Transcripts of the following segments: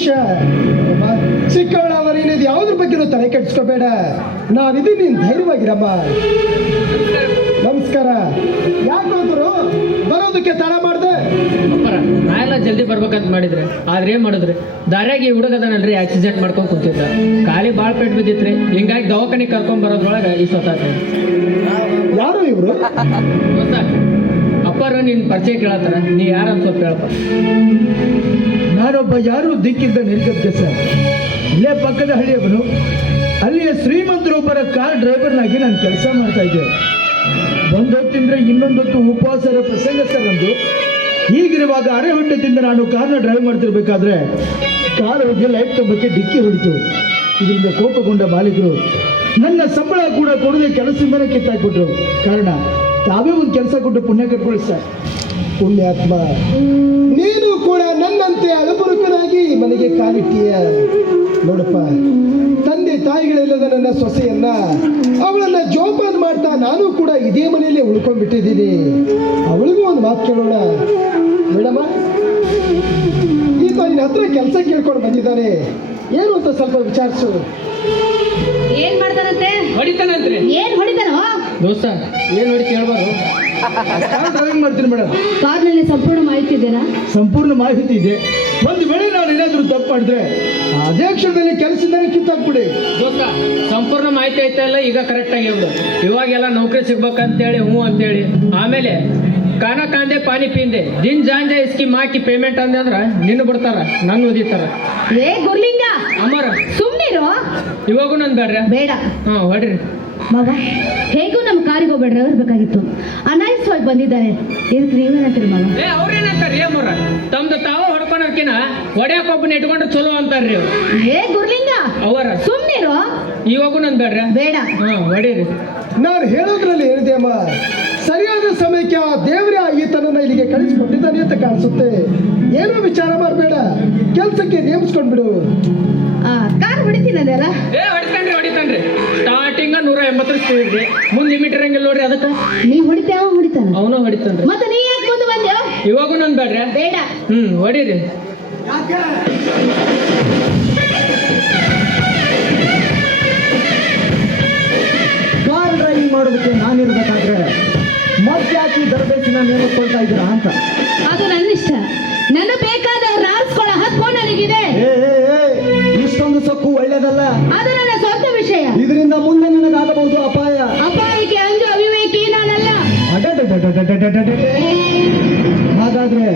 ವಿಷಯ. ಚಿಕ್ಕವಳವ ನೀನಿದು ಯಾವುದ್ರ ಬಗ್ಗೆನೂ ತಲೆ ಕೆಡಿಸ್ಕೋಬೇಡ, ನಾನಿದ್ದೀನಿ, ನೀನು ಧೈರ್ಯವಾಗಿರಮ್ಮ. ನಮಸ್ಕಾರ. ಯಾಕೆ ಹೋದ್ರು ಬರೋದಕ್ಕೆ ತಡ ಮಾಡಿದೆ? ನಾ ಎಲ್ಲ ಜಲ್ದಿ ಬರ್ಬೇಕಂತ ಮಾಡಿದ್ರೆ ಆದ್ರೆ ಏನ್ ಮಾಡಿದ್ರಿ, ದಾರ್ಯಾಗಿ ಹುಡುಗದನಲ್ರಿ ಆಕ್ಸಿಡೆಂಟ್ ಮಾಡ್ಕೊಂಡ್ ಕುಂತಿದ್ದ, ಖಾಲಿ ಬಾಳ್ ಪೆಟ್ಟು ಬಿದ್ದಿತ್ರಿ. ಹಿಂಗಾಗಿ ದವಾಖಾನಿಗೆ ಕರ್ಕೊಂಡ್ ಬರೋದ್ರೊಳಗೆ ಇಷ್ಟೊತ್ತಾಗ್ತದೆ. ಯಾರು ಇವರು? ಗೊತ್ತ ಅಪ್ಪರು ನಿನ್ ಪರಿಚಯ ಕೇಳತ್ತಾರ, ನೀ ಯಾರಂತ ಸ್ವಲ್ಪ ಹೇಳಪ್ಪ. ನಾನೊಬ್ಬ ಯಾರು ದಿಕ್ಕಿದ್ದ ನಿರ್ಗತ್ಯ ಸರ್, ಇಲ್ಲೇ ಪಕ್ಕದ ಹಳ್ಳಿಯವನು. ಅಲ್ಲಿಯ ಶ್ರೀಮಂತರೊಬ್ಬರ ಕಾರ್ ಡ್ರೈವರ್ನಾಗಿ ನಾನು ಕೆಲಸ ಮಾಡ್ತಾ ಇದ್ದೆ. ಒಂದೊತ್ತಿಂದ್ರೆ ಇನ್ನೊಂದೊತ್ತು ಉಪವಾಸದ ಪ್ರಸಂಗ ಸರ್ ಅಂದು. ಹೀಗಿರುವಾಗ ಅರೆ ಹೊಟ್ಟೆದಿಂದ ನಾನು ಕಾರ್ನ ಡ್ರೈವ್ ಮಾಡ್ತಿರ್ಬೇಕಾದ್ರೆ ಕಾರ್ ಹೋಗಿ ಲೈಟ್ ಕಂಬಕ್ಕೆ ಡಿಕ್ಕಿ ಹೊಡಿತು. ಇದರಿಂದ ಕೋಪಗೊಂಡ ಮಾಲೀಕರು ನನ್ನ ಸಂಬಳ ಕೂಡ ಕೊಡದೆ ಕೆಲಸದಿಂದಲೇ ಕಿತ್ತಾಕ್ಬಿಟ್ರು. ಕಾರಣ ತಾವೇ ಒಂದು ಕೆಲಸ ಕೊಟ್ಟು ಪುಣ್ಯ ಕಟ್ಕೊಳ್ಳಿ ಸರ್. ಪುಣ್ಯಾತ್ಮ, ನೀನು ಕೂಡ ನನ್ನಂತೆ ಅಳಬುರುಕನಾಗಿ ಮನೆಗೆ ಕಾಲಿಟ್ಟಿಯ. ನೋಡಪ್ಪ, ತಂದೆ ತಾಯಿಗಳಿಲ್ಲದ ನನ್ನ ಸೊಸೆಯನ್ನ ಅವಳನ್ನ ಜೋಪಾನ ಮಾಡ್ತಾ ನಾನು ಕೂಡ ಇದೇ ಮನೆಯಲ್ಲೇ ಉಳ್ಕೊಂಡ್ಬಿಟ್ಟಿದ್ದೀನಿ. ಅವಳಿಗೂ ಒಂದು ಮಾತು ಕೇಳೋಣ. ಮೇಡಮ್ಮ, ಈತ ನಿನ್ನ ಹತ್ರ ಕೆಲಸ ಕೇಳ್ಕೊಂಡು ಬಂದಿದ್ದಾನೆ, ಏನು ಅಂತ ಸ್ವಲ್ಪ ವಿಚಾರಿಸು. ಏನ್ ಮಾಡ್ತಾನಂತೆ? ಹೊಡಿತಾನಂತ್ರಿ. ಏನ್ ಹೊಡಿತಾನೋ? ದೋಸ್ತ ಏನ್ ಹೊಡಿ ಕೇಳ್ಬಾರು. ಕಾರ್ ಡ್ರೈವಿಂಗ್ ಮಾಡ್ತೀನಿ ಮೇಡಮ್. ಕಾರ್ನಲ್ಲಿ ಸಂಪೂರ್ಣ ಮಾಹಿತಿ ಇದೆನಾ? ಸಂಪೂರ್ಣ ಮಾಹಿತಿ ಇದೆ. ಒಂದು ವೇಳೆ ನಾನು ಏನಾದರೂ ತಪ್ಪು ಮಾಡಿದ್ರೆ ಅದೇ ಕ್ಷಣದಲ್ಲಿ ಕೆಲಸದಿಂದಲೇ ಕಿತ್ತಾಕ್ಬಿಡಿ. ದೋಸ್ತ ಸಂಪೂರ್ಣ ಮಾಹಿತಿ ಐತಲ್ಲ, ಈಗ ಕರೆಕ್ಟ್ ಆಗಿ ಹೇಳ್ದು. ಇವಾಗೆಲ್ಲ ನೌಕರಿ ಸಿಗ್ಬೇಕಂತೇಳಿ ಹ್ಞೂ ಅಂತೇಳಿ, ಆಮೇಲೆ ಕಾನ ಕಾಂದೆ ಪಾನಿ ಪೀಂದೆ ದಿನ್ ಜಾಂಜ ಇಸ್ಕಿ ಮಾಕಿ ಪೇಮೆಂಟ್ ಅಂದೆ ಅಂದ್ರ ನಿನ್ನ ಬಿಡ್ತಾರ, ನನ್ನ ಓದಿತಾರ. ಏ ಗುರ್ಲಿಂಗ, ಅಮರ ಸುಮ್ನಿರು. ಇವಾಗೂ ನನ್ ಬೇಡ್ರಿ. ಬೇಡ ಹೊಡ್ರಿ ಮಾವ, ಹೇಗೂ ನಮ್ಮ ಕಾರಿಗೆ ಒಬ್ಬ ಡ್ರೈವರ್ ಬೇಕಾಗಿತ್ತು. ಅನಾಯಸವಾಗಿ ಬಂದಿದ್ದಾರೆ. ಇದಕ್ಕೆ ನೀವೇನಂತೀರಿ ಮಾವ? ಅವ್ರೇನಂತಾರ್ರಿ ಅಮರ, ತಮ್ದು ತಾವು ಹೊಡ್ಕೊಳಕಿನ ಒಡ್ಯಾಕ ಒಬ್ಬನ ಇಟ್ಕೊಂಡ್ರೆ ಚಲೋ ಅಂತಾರ್ರಿ ಅವ್ರು. ಏ ಗುರ್ಲಿಂಗ, ಅವರ ಸುಮ್ನಿರು. ಇವಾಗೂ ನನ್ ಬೇಡ್ರಿ. ಬೇಡ. ಹೊಡೀರಿ. ನಾನು ಹೇಳೋದ್ರಲ್ಲಿ ಹೇಳಿದೆ ಅಮ್ಮ, ಸರಿಯಾದ ಸಮಯಕ್ಕೆ ಆ ದೇವರೇ ಈತನನ್ನ ಇಲ್ಲಿಗೆ ಕಳಿಸ್ಕೊಟ್ಟಿದ್ದಾನೆ ಅಂತ ಕಾಣಿಸುತ್ತೆ. ಏನೋ ವಿಚಾರ ಮಾಡಬೇಡ, ಕೆಲಸಕ್ಕೆ ನೇಮಿಸ್ಕೊಂಡ್ಬಿಡು. ಕಾರ್ ಹೊಡಿತೀನಲ್ಲ? ಹೊಡಿತಾನ್ರಿ. ಸ್ಟಾರ್ಟಿಂಗ್ 180 ಸ್ಪೀಡ್ ರೀ, ಮುಂದೆ ಲಿಮಿಟ್ ಇರಂಗಿಲ್ಲ ನೋಡ್ರಿ. ಅದಕ್ಕೆ ನೀವ್ ಹೊಡಿತೇವ? ಹೊಡಿತಾನ. ಅವನು ಹೊಡಿತಾನ್ರಿ. ಮತ್ತೆ ನೀ ಯಾಕೆ ಮುಂದೆ ಬಂದ್ಯೋ? ಇವಾಗೂ ನನ್ ಬೇಡ್ರಿ. ಬೇಡ. ಹೊಡೀರಿ. ಕಾರ್ ಡ್ರೈವಿಂಗ್ ಮಾಡೋದಕ್ಕೆ ನಾನಿರ್ಬೇಕಾದ್ರೆ ಮಧ್ಯಾಕಿ ದರಬೇಸಿನ ನೇಮಿಸ್ಕೊಳ್ತಾ ಇದ್ದೀರಾ ಅಂತ. ಅದು ನನ್ನ ಇಷ್ಟ. ನನ್ನ ಬೇಕಾದವ್ರು ಆರಿಸ್ಕೊಳ್ಳೋ ಹಕ್ಕು ನನಗಿದೆ. ಇಷ್ಟೊಂದು ಸೊಕ್ಕು ಒಳ್ಳೇದಲ್ಲ. ಅದು ನನ್ನ ಸ್ವಂತ ವಿಷಯ. ಇದರಿಂದ ಮುಂದೆ ನಿನಗಾಗಬಹುದು ಅಪಾಯ. ಅಪಾಯಕ್ಕೆ ಅಂಜು ಅವಿವೇಕಿ ನಾನಲ್ಲ. ಹಾಗಾದ್ರೆ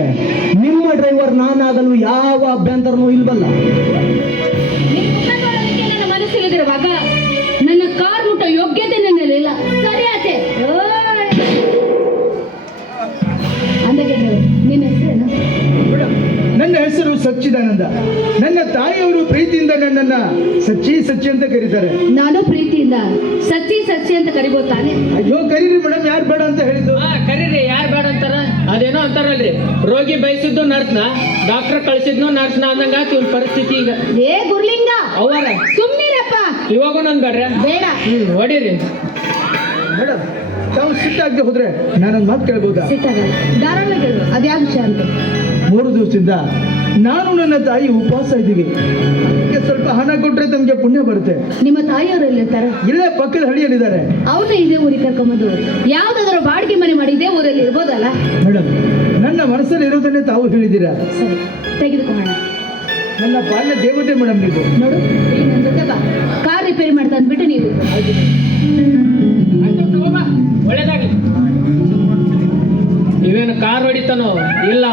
ನಿಮ್ಮ ಡ್ರೈವರ್ ನಾನಾಗಲು ಯಾವ ಅಭ್ಯಂತರನೂ ಇಲ್ವಲ್ಲ. ನನ್ನ ಮನಸ್ಸಿಲ್ಲಿರುವಾಗ ನನ್ನ ಕಾರ್ ಮುಟ್ಟೋ ಯೋಗ್ಯತೆ ನನ್ನಲ್ಲಿಲ್ಲ. ಸರಿ ಆತೆ. ಅಂದಾಗೆ ನಿನ್ನ ಹೆಸರೇನು? ನನ್ನ ಹೆಸರು ಸಚ್ಚಿದಾನಂದ. ನನ್ನ ತಾಯಿಯವರು ಪ್ರೀತಿಯಿಂದ ನನ್ನನ್ನ ಸಚ್ಚಿ ಸಚ್ಚಿ ಅಂತ ಕರೀತಾರೆ. ನಾನು ಪ್ರೀತಿಯಿಂದ ಸಚ್ಚಿ ಸಚ್ಚಿ ಅಂತ ಕರಿಬೋದು ತಾನೆ? ಅಯ್ಯೋ ಕರೀರಿ ಮೇಡಮ್, ಯಾರು ಬೇಡ ಅಂತ ಹೇಳಿದ್ದು? ಕರೀರಿ, ಯಾರು ಬೇಡ ಅಂತಾರ? ಅದೇನೋ ಅಂತಾರಲ್ರಿ, ರೋಗಿ ಬಯಸಿದ್ದು ನರ್ಸ್ನ, ಡಾಕ್ಟರ್ ಕಳ್ಸಿದ್ನು ನರ್ಸ್ನ ಅಂದಂಗ ಇವ್ನ ಪರಿಸ್ಥಿತಿ ಈಗ. ಏ ಗುರ್ಲಿಂಗ, ಅವರ ಸುಮ್ನಿರಪ್ಪ. ಇವಾಗೂ ನನ್ ಬೇಡ್ರಿ. ಬೇಡ. ಹೊಡೀರಿ. ಮೇಡಮ್, ತಾವು ಸಿಟ್ಟಾಗದೆ ಹೋದ್ರೆ ನಾನೊಂದು ಮಾತು ಕೇಳ್ಬೋದಾ? ಸಿಟ್ಟಾಗಲ್ಲ, ಧಾರಾಳ ಕೇಳು. ಅದ್ಯಾವ ವಿಷಯ ಅಂತ? 3 ದಿವಸದಿಂದ ನಾನು ನನ್ನ ತಾಯಿ ಉಪವಾಸ ಇದ್ದೀವಿ. ಅದಕ್ಕೆ ಸ್ವಲ್ಪ ಹಣ ಕೊಟ್ರೆ ತಮಗೆ ಪುಣ್ಯ ಬರುತ್ತೆ. ನಿಮ್ಮ ತಾಯಿಯವರು ಎಲ್ಲಿರ್ತಾರೆ? ಇಲ್ಲೇ ಪಕ್ಕದ ಹಳ್ಳಿಯಲ್ಲಿದ್ದಾರೆ. ಅವ್ರನ್ನ ಇದೇ ಊರಿಗೆ ಕರ್ಕೊಂಬಂದು ಯಾವ್ದಾದ್ರು ಬಾಡಿಗೆ ಮನೆ ಮಾಡಿ ಇದೇ ಊರಲ್ಲಿ ಇರ್ಬೋದಲ್ಲ? ಮೇಡಮ್, ನನ್ನ ಮನಸ್ಸಲ್ಲಿ ಇರೋದನ್ನೇ ತಾವು ಹೇಳಿದ್ದೀರಾ. ಸರಿ, ತೆಗೆದುಕೊಳ್ಳೋಣ. ನನ್ನ ಬಾಲ್ಯ ದೇವತೆ ಮೇಡಮ್ ನೀವು. ನೋಡು, ಇಲ್ಲಿ ನನ್ನ ಜೊತೆ ಬಾ. ಕಾರ್ ರಿಪೇರಿ ಮಾಡ್ತಾ ಅಂದ್ಬಿಟ್ಟು ನೀವು ಒಳ್ಳೇದಾಗ್ಲಿ. ಇವೇನು ಕಾರ್ ಹೊಡಿತಾನೋ ಇಲ್ಲ